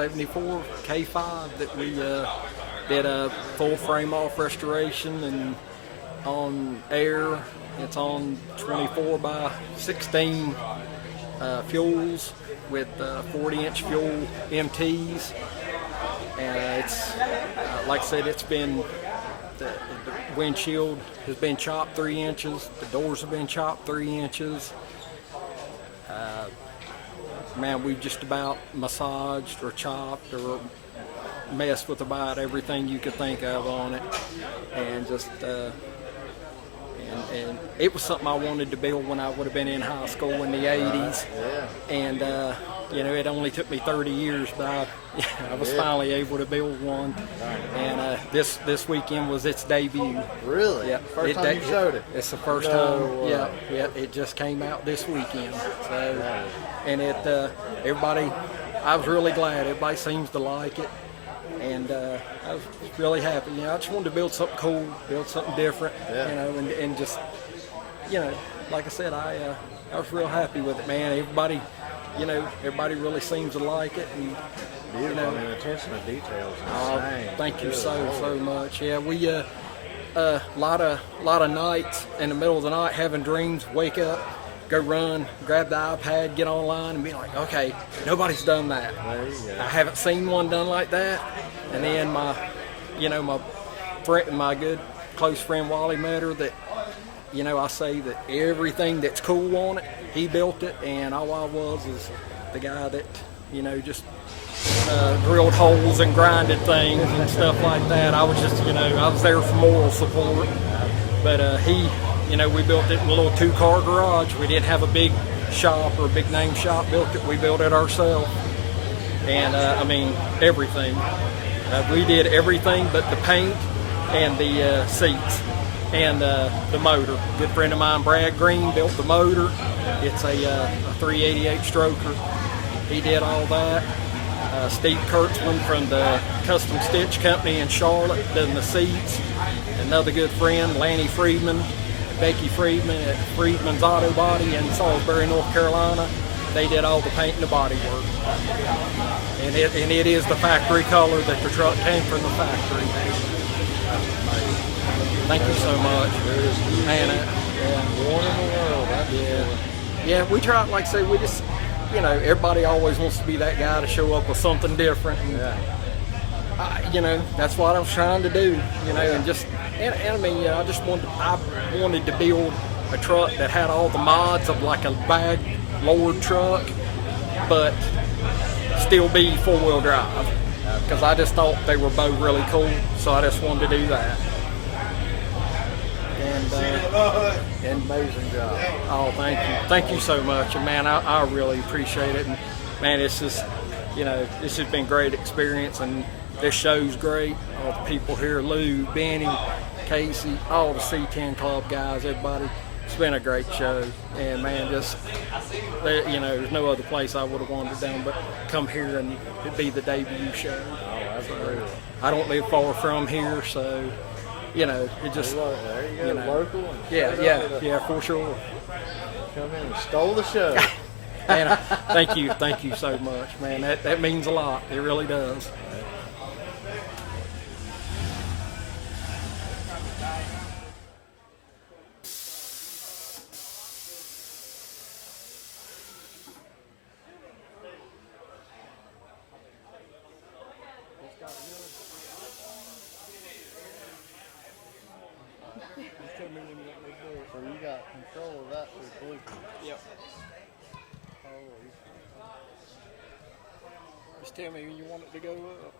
74 K5 that we did a full frame off restoration and on air. It's on 24 by 16 fuels with 40-inch fuel MTs, and it's like I said, it's been the windshield has been chopped 3 inches, the doors have been chopped 3 inches. Man, we just about massaged or chopped or messed with about everything you could think of on it, and just and it was something I wanted to build when I would have been in high school in the 80s. And you know, it only took me 30 years, but I was finally able to build one. And this weekend was its debut. Really? Yeah. First time you showed it? It's the first time. Yeah. It just came out this weekend. So, and everybody, I was really glad. Everybody seems to like it. And I was really happy. You know, I just wanted to build something cool, build something different. You know, and just, you know, like I said, I was real happy with it, man. Everybody, you know, everybody really seems to like it. And, beautiful. You know, I mean, attention to details is insane. Thank you so much. Yeah, we a lot of nights in the middle of the night having dreams, wake up, go run, grab the iPad, get online, and be like, okay, nobody's done that. I haven't seen one done like that. And then my friend, my good close friend Wally Metter, that, you know, I say that everything that's cool on it, he built it, and all I was is the guy that, you know, just drilled holes and grinded things and stuff like that. I was just, you know, I was there for moral support. But he, you know, we built it in a little 2-car garage. We didn't have a big shop or a big name shop built it. We built it ourselves. And I mean, everything. We did everything but the paint and the seats and the motor. A good friend of mine, Brad Green, built the motor. It's a 388 stroker. He did all that. Steve Kurtzman from the Custom Stitch Company in Charlotte done the seats. Another good friend, Lanny Friedman, Becky Friedman at Friedman's Auto Body in Salisbury, North Carolina. They did all the paint and the body work. And it is the factory color that the truck came from the factory. Thank you so much. Man, one in the world. Yeah, we try, like I say, we just, you know, everybody always wants to be that guy to show up with something different. And, you know, that's what I was trying to do, you know, and just, and I mean, you know, I wanted to build a truck that had all the mods of like a bag lowered truck, but still be 4-wheel drive, because I just thought they were both really cool, so I just wanted to do that. And amazing job. Oh, thank you so much, and man, I really appreciate it. And man, it's just, you know, this has been a great experience, and this show's great. All the people here, Lou, Benny, Casey, all the C10 Club guys, everybody. It's been a great show, and man, just, you know, there's no other place I would have wanted to done but come here and it'd be the debut show. Oh, absolutely. I don't live far from here, so, you know, it just, there you go, local. And yeah, for sure. Come in and stole the show. Man, thank you so much, man. That means a lot. It really does. So you got control of that through Bluetooth. Yep. Holy. Just tell me when you want it to go up.